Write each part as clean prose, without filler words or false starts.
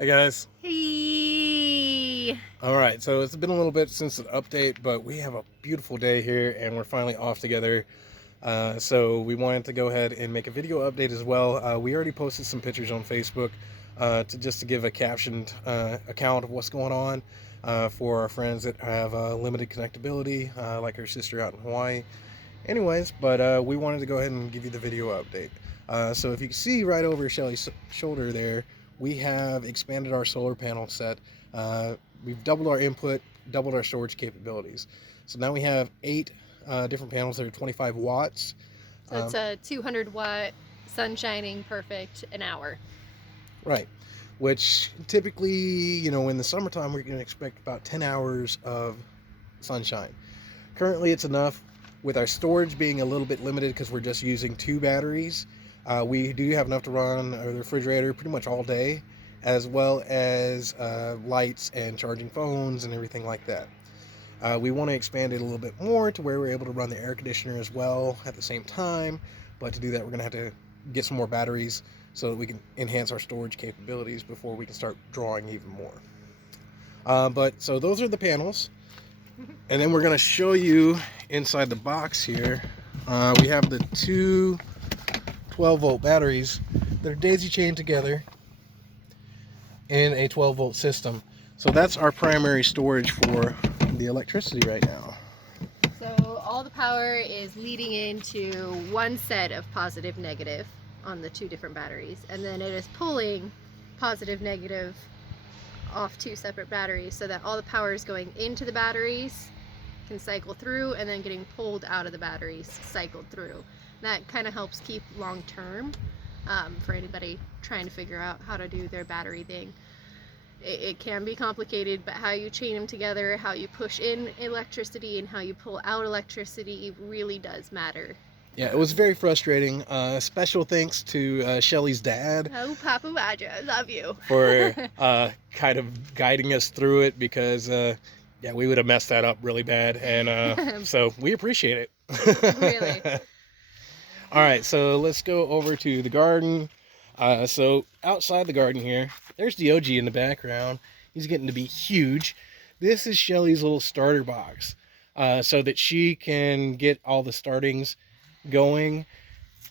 Hey guys. Hey. All right, so it's been a little bit since an update, but we have a beautiful day here and we're finally off together. So we wanted to go ahead and make a video update as well. We already posted some pictures on Facebook to give a captioned account of what's going on for our friends that have limited connectability, like her sister out in Hawaii. Anyways, but we wanted to go ahead and give you the video update. So if you can see right over Shelly's shoulder there, we have expanded our solar panel set. Uh, we've doubled our input, doubled our storage capabilities. So now we have 8 different panels that are 25 watts. So it's a 200-watt sun shining perfect an hour. Right. Which typically, in the summertime, we're going to expect about 10 hours of sunshine. Currently, it's enough. With our storage being a little bit limited because we're just using 2 batteries, we do have enough to run the refrigerator pretty much all day, as well as lights and charging phones and everything like that. We want to expand it a little bit more to where we're able to run the air conditioner as well at the same time. But to do that, we're going to have to get some more batteries so that we can enhance our storage capabilities before we can start drawing even more. But so those are the panels. And then we're going to show you inside the box here. We have the two 12-volt batteries that are daisy chained together in a 12-volt system. So that's our primary storage for the electricity right now. So all the power is leading into one set of positive negative on the 2 different batteries, and then it is pulling positive negative off 2 separate batteries so that all the power is going into the batteries, can cycle through, and then getting pulled out of the batteries, cycled through. That kind of helps keep long term for anybody trying to figure out how to do their battery thing. It can be complicated, but how you chain them together, how you push in electricity, and how you pull out electricity really does matter. Yeah, it was very frustrating. Special thanks to Shelly's dad. Oh, Papa Roger, I love you. For kind of guiding us through it because, yeah, we would have messed that up really bad. And so we appreciate it. Really. All right, so let's go over to the garden. So outside the garden here, there's Diogi in the background. He's getting to be huge. This is Shelly's little starter box so that she can get all the startings going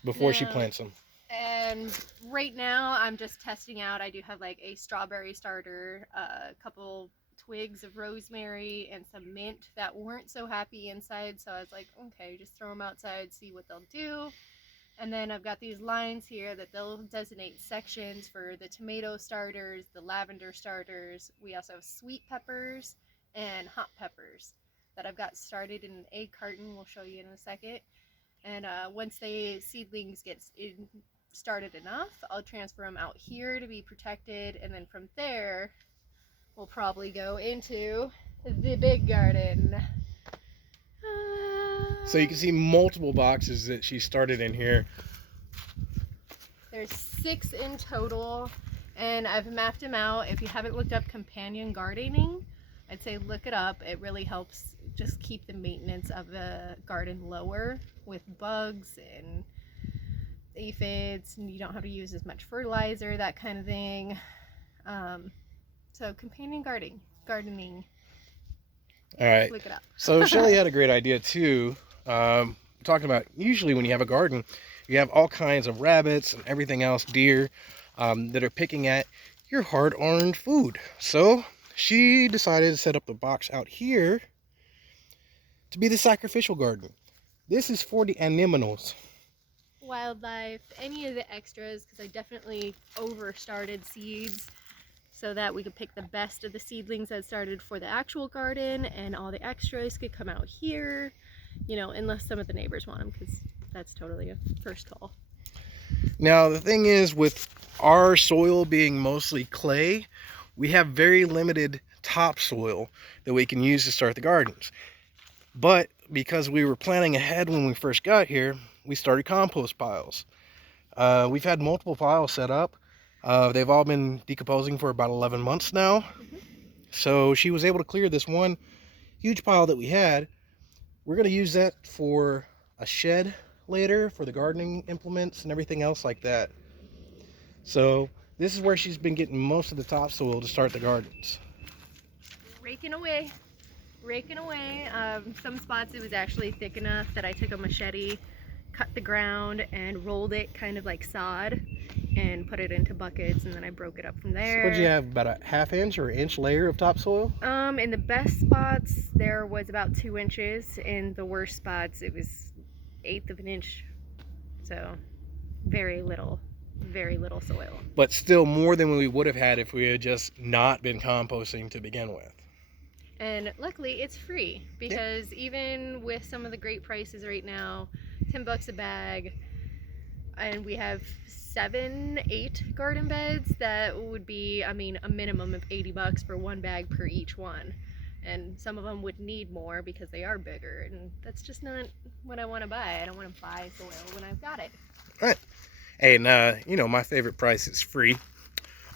before she plants them. And right now I'm just testing out. I do have like a strawberry starter, a couple twigs of rosemary, and some mint that weren't so happy inside. So I was like, okay, just throw them outside, see what they'll do. And then I've got these lines here that they'll designate sections for the tomato starters, the lavender starters. We also have sweet peppers and hot peppers that I've got started in an egg carton. We'll show you in a second. And once the seedlings get started enough, I'll transfer them out here to be protected. And then from there, we'll probably go into the big garden. So you can see multiple boxes that she started in here. There's 6 in total, and I've mapped them out. If you haven't looked up companion gardening, I'd say look it up. It really helps just keep the maintenance of the garden lower with bugs and aphids, and you don't have to use as much fertilizer, that kind of thing. So companion gardening. All right. Look it up. So Shelly had a great idea too. Talking about usually when you have a garden, you have all kinds of rabbits and everything else, deer, that are picking at your hard-earned food. So she decided to set up the box out here to be the sacrificial garden. This is for the animals. Wildlife, any of the extras, because I definitely overstarted seeds so that we could pick the best of the seedlings that started for the actual garden, and all the extras could come out here, unless some of the neighbors want them, because that's totally a first call. Now the thing is, with our soil being mostly clay, we have very limited topsoil that we can use to start the gardens. But because we were planning ahead when we first got here, we started compost piles. We've had multiple piles set up. They've all been decomposing for about 11 months now. So she was able to clear this one huge pile that we had. We're going to use that for a shed later for the gardening implements and everything else like that. So this is where she's been getting most of the topsoil to start the gardens. Raking away. Raking away. Some spots it was actually thick enough that I took a machete, cut the ground, and rolled it kind of like sod, and put it into buckets, and then I broke it up from there. So what'd you have, about a ½ inch or inch layer of topsoil? In the best spots there was about 2 inches. In the worst spots it was 1/8 of an inch. So very little soil. But still more than we would have had if we had just not been composting to begin with. And luckily it's free, because even with some of the great prices right now, $10 a bag, and we have 7-8 garden beds, that would be, I mean, a minimum of $80 for one bag per each one. And some of them would need more because they are bigger, and that's just not what I want to buy. I don't want to buy soil when I've got it. Right. And you know, my favorite price is free,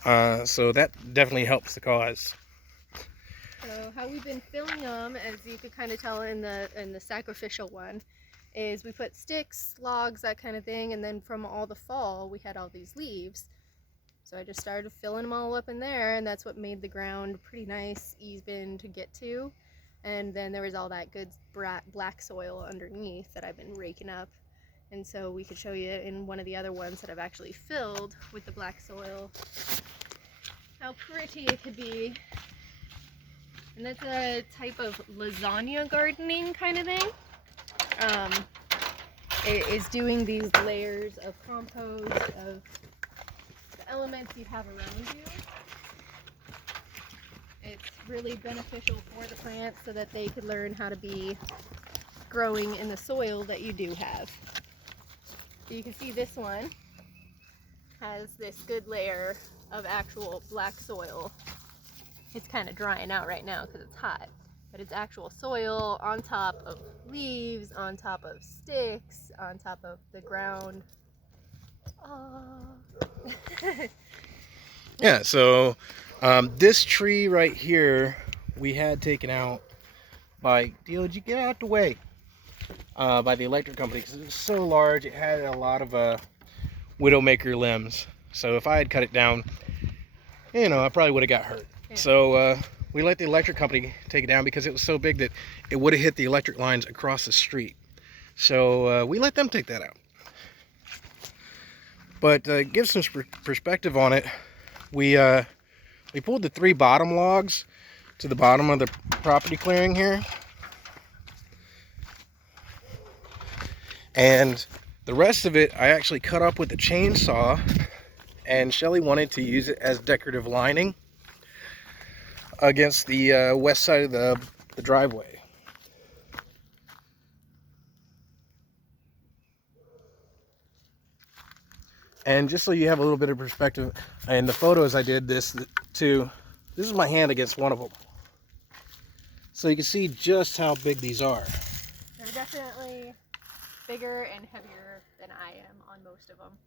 so that definitely helps the cause. So how we've been filling them, as you could kind of tell in the sacrificial one, is we put sticks, logs, that kind of thing, and then from all the fall we had all these leaves. So I just started filling them all up in there, and that's what made the ground pretty nice, even to get to. And then there was all that good black soil underneath that I've been raking up. And so we could show you in one of the other ones that I've actually filled with the black soil how pretty it could be. And that's a type of lasagna gardening kind of thing. It is doing these layers of compost, of the elements you have around you. It's really beneficial for the plants so that they could learn how to be growing in the soil that you do have. So you can see this one has this good layer of actual black soil. It's kind of drying out right now because it's hot, but it's actual soil on top of leaves, on top of sticks, on top of the ground. Yeah, so this tree right here we had taken out by, did you get out the way? By the electric company, because it was so large. It had a lot of widowmaker limbs, so if I had cut it down, you know, I probably would have got hurt. Yeah. So we let the electric company take it down because it was so big that it would have hit the electric lines across the street. So we let them take that out. But give some perspective on it, we pulled the 3 bottom logs to the bottom of the property clearing here, and the rest of it I actually cut up with a chainsaw, and Shelly wanted to use it as decorative lining against the west side of the driveway. And just so you have a little bit of perspective, in the photos I did this too, this is my hand against one of them. So you can see just how big these are. They're definitely bigger and heavier than I am on most of them,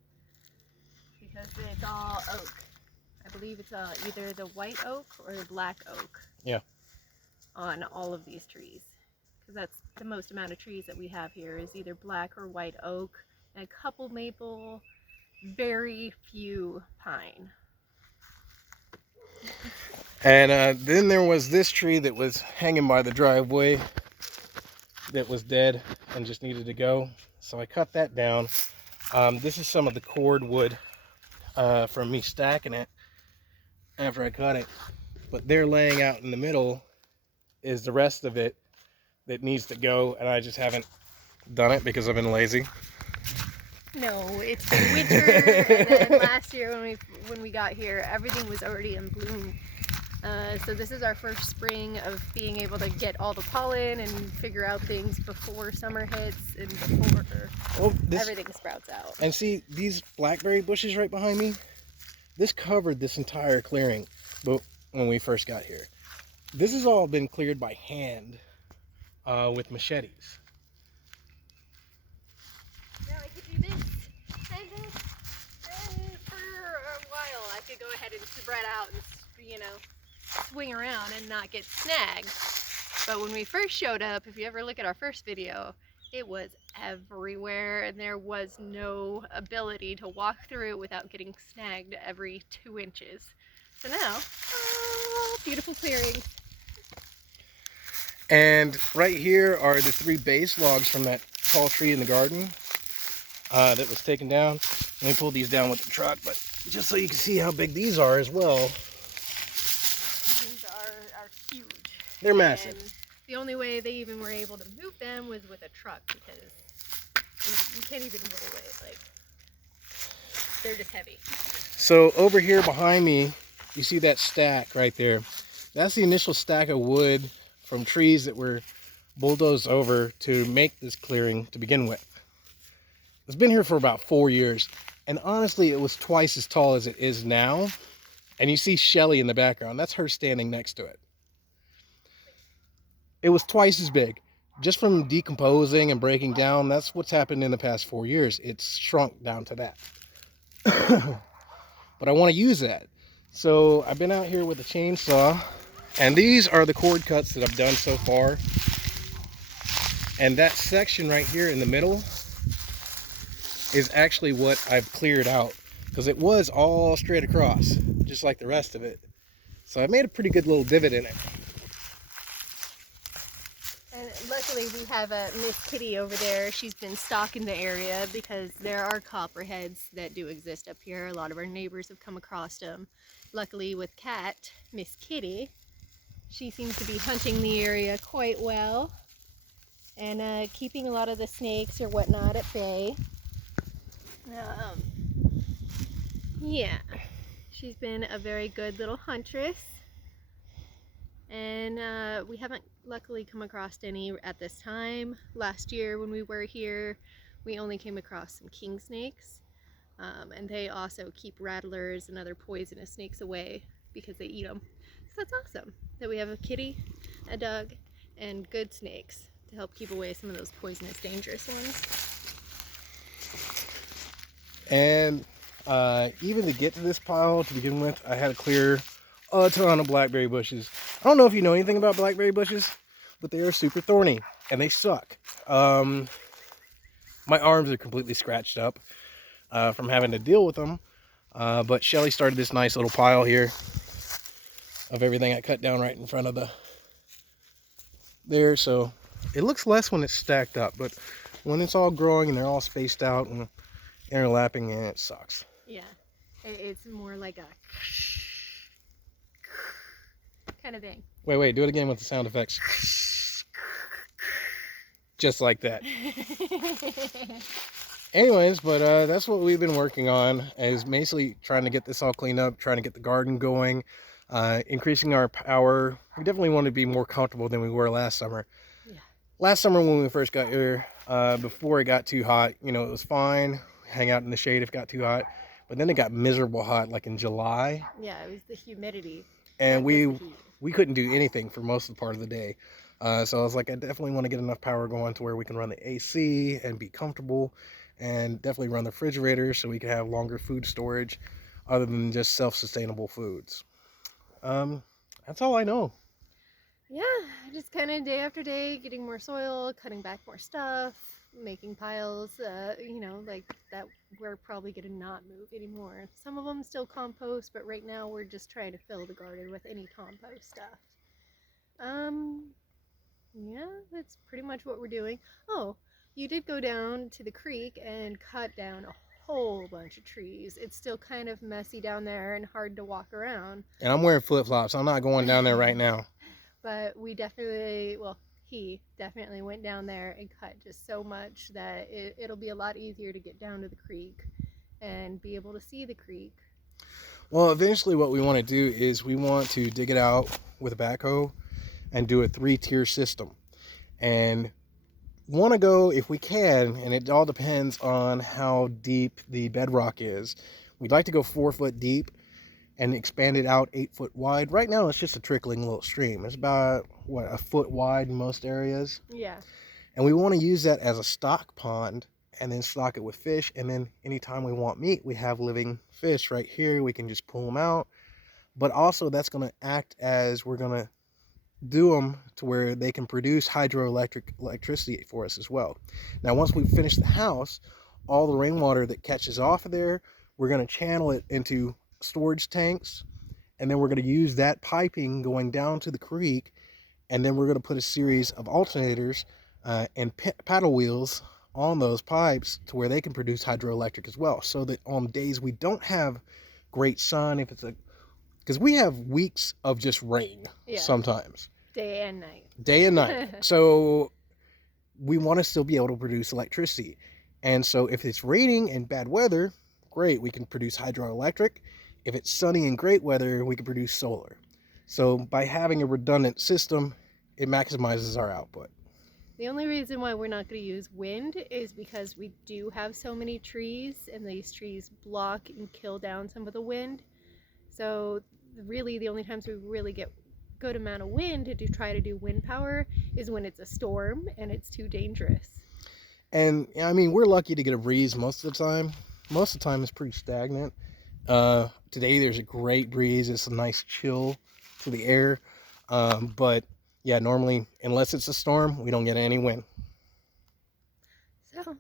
because it's all oak. I believe it's either the white oak or the black oak. Yeah. On all of these trees, because that's the most amount of trees that we have here is either black or white oak, and a couple maple, very few pine. And then there was this tree that was hanging by the driveway that was dead and just needed to go, so I cut that down. This is some of the cord wood from me stacking it after I cut it, but there laying out in the middle is the rest of it that needs to go, and I just haven't done it because I've been lazy. No, it's been winter, and then last year when we got here, everything was already in bloom. So this is our first spring of being able to get all the pollen and figure out things before summer hits and before everything sprouts out. And see these blackberry bushes right behind me? This covered this entire clearing, but when we first got here. This has all been cleared by hand with machetes. Now I could do this and this, and for a while I could go ahead and spread out and, you know, swing around and not get snagged. But when we first showed up, if you ever look at our first video, It was everywhere, and there was no ability to walk through it without getting snagged every 2 inches. So now, beautiful clearings. And right here are the 3 base logs from that tall tree in the garden that was taken down. Let me pull these down with the truck, but just so you can see how big these are as well. These are huge. They're massive. And the only way they even were able to move them was with a truck, because you can't even roll it. Like, they're just heavy. So over here behind me, you see that stack right there. That's the initial stack of wood from trees that were bulldozed over to make this clearing to begin with. It's been here for about 4 years, and honestly it was twice as tall as it is now. And you see Shelly in the background. That's her standing next to it. It was twice as big. Just from decomposing and breaking down, that's what's happened in the past 4 years. It's shrunk down to that. But I want to use that. So I've been out here with a chainsaw, and these are the cord cuts that I've done so far. And that section right here in the middle is actually what I've cleared out, because it was all straight across, just like the rest of it. So I made a pretty good little divot in it. And luckily we have a Miss Kitty over there. She's been stalking the area because there are copperheads that do exist up here. A lot of our neighbors have come across them. Luckily with Cat, Miss Kitty, she seems to be hunting the area quite well and keeping a lot of the snakes or whatnot at bay. Yeah, she's been a very good little huntress. And we haven't luckily come across any at this time. Last year when we were here, we only came across some king snakes, and they also keep rattlers and other poisonous snakes away because they eat them. So that's awesome that we have a kitty, a dog, and good snakes to help keep away some of those poisonous, dangerous ones. And even to get to this pile to begin with, I had to clear a ton of blackberry bushes. I don't know if you know anything about blackberry bushes, but they are super thorny and they suck. My arms are completely scratched up from having to deal with them. But Shelly started this nice little pile here of everything I cut down right in front of there. So it looks less when it's stacked up, but when it's all growing and they're all spaced out and interlapping, it sucks. Yeah, it's more like a kind of thing. Wait, do it again with the sound effects. Just like that. Anyways, but that's what we've been working on, is basically trying to get this all cleaned up, trying to get the garden going, increasing our power. We definitely want to be more comfortable than we were last summer. Yeah. Last summer when we first got here, before it got too hot, you know, it was fine. Hang out in the shade if it got too hot. But then it got miserable hot, like in July. Yeah, it was the humidity. And not just the heat. we couldn't do anything for most of the part of the day. So I was like, I definitely want to get enough power going to where we can run the AC and be comfortable, and definitely run the refrigerator so we can have longer food storage other than just self-sustainable foods. That's all I know. Yeah, just kind of day after day, getting more soil, cutting back more stuff, making piles, you know, like that we're probably going to not move anymore. Some of them still compost, but right now we're just trying to fill the garden with any compost stuff. Yeah, that's pretty much what we're doing. Oh, you did go down to the creek and cut down a whole bunch of trees. It's still kind of messy down there and hard to walk around. And I'm wearing flip-flops. I'm not going down there right now. But we definitely, well, he definitely went down there and cut just so much that it'll be a lot easier to get down to the creek and be able to see the creek. Well, eventually what we want to do is we want to dig it out with a backhoe and do a 3-tier system. And want to go, if we can, and it all depends on how deep the bedrock is. We'd like to go 4 foot deep and expand it out 8 foot wide. Right now it's just a trickling little stream. It's about, what, a foot wide in most areas. Yeah. And we want to use that as a stock pond and then stock it with fish. And then anytime we want meat, we have living fish right here. We can just pull them out. But also that's going to act as we're going to do them to where they can produce electricity for us as well. Now, once we finish the house, all the rainwater that catches off of there, we're going to channel it into storage tanks, and then we're going to use that piping going down to the creek, and then we're going to put a series of alternators and paddle wheels on those pipes to where they can produce hydroelectric as well, so that on days we don't have great sun, if it's a because we have weeks of just rain sometimes, day and night. So we want to still be able to produce electricity. And so if it's raining and bad weather, great, we can produce hydroelectric. If it's sunny and great weather, we can produce solar. So by having a redundant system, it maximizes our output. The only reason why we're not going to use wind is because we do have so many trees, and these trees block and kill down some of the wind. So really the only times we really get good amount of wind to try to do wind power is when it's a storm and it's too dangerous. And I mean, we're lucky to get a breeze most of the time. Most of the time it's pretty stagnant. Today there's a great breeze. It's a nice chill to the air. But yeah, normally, unless it's a storm, we don't get any wind. So,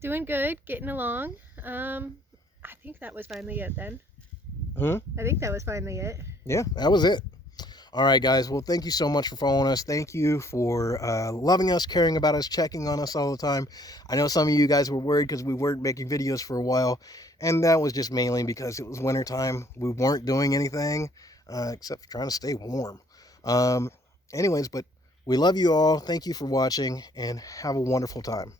doing good, getting along. I think that was finally it then. I think that was finally it. Yeah, that was it. All right, guys. Well, thank you so much for following us. Thank you for loving us, caring about us, checking on us all the time. I know some of you guys were worried because we weren't making videos for a while, and that was just mainly because it was wintertime. We weren't doing anything except for trying to stay warm. Anyways, but we love you all. Thank you for watching, and have a wonderful time.